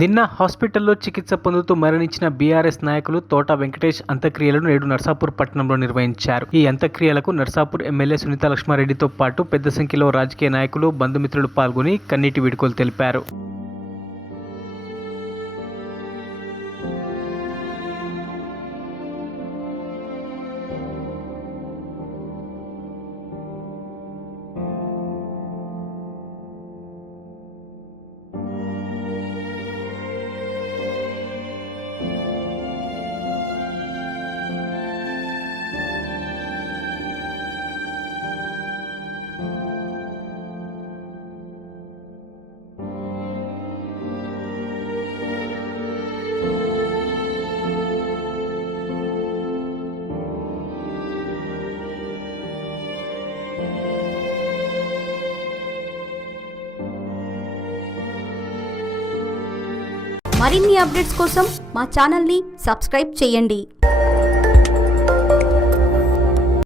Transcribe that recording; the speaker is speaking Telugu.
నిన్న హాస్పిటల్లో చికిత్స పొందుతూ మరణించిన బీఆర్ఎస్ నాయకులు తోట వెంకటేష్ అంత్యక్రియలను నేడు నర్సాపూర్ పట్టణంలో నిర్వహించారు. ఈ అంత్యక్రియలకు నర్సాపూర్ ఎమ్మెల్యే సునీతా లక్ష్మారెడ్డితో పాటు పెద్ద సంఖ్యలో రాజకీయ నాయకులు, బంధుమిత్రులు పాల్గొని కన్నీటి వీడ్కోలు తెలిపారు. మరిన్ని అప్డేట్స్ కోసం మా ఛానల్ని సబ్స్క్రైబ్ చేయండి.